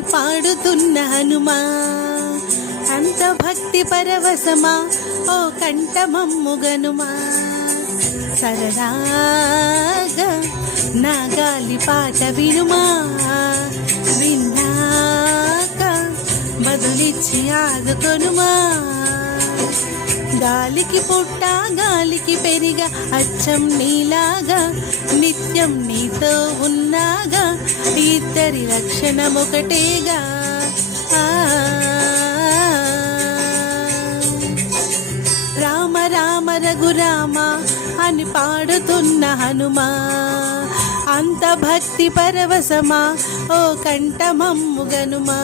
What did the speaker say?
అని పాడుతున్న హనుమా, అంత భక్తి పరవశమా ఓ కంఠమమ్ముగనుమా. సరదాగా నా గాలి పాట వినుమా, విన్నాక బదులిచ్చి ఆదుకొనుమా. గాలికి పుట్ట గాలికి పెరిగా అచ్చం నీలాగా, నిత్యం నీతో ఉన్నాగా, ఇద్దరి లక్షణం ఒకటేగా. రామ రామ రఘురామ అని పాడుతున్న హనుమా, అంత భక్తి పరవశమా ఓ కంఠమమ్ముగనుమా.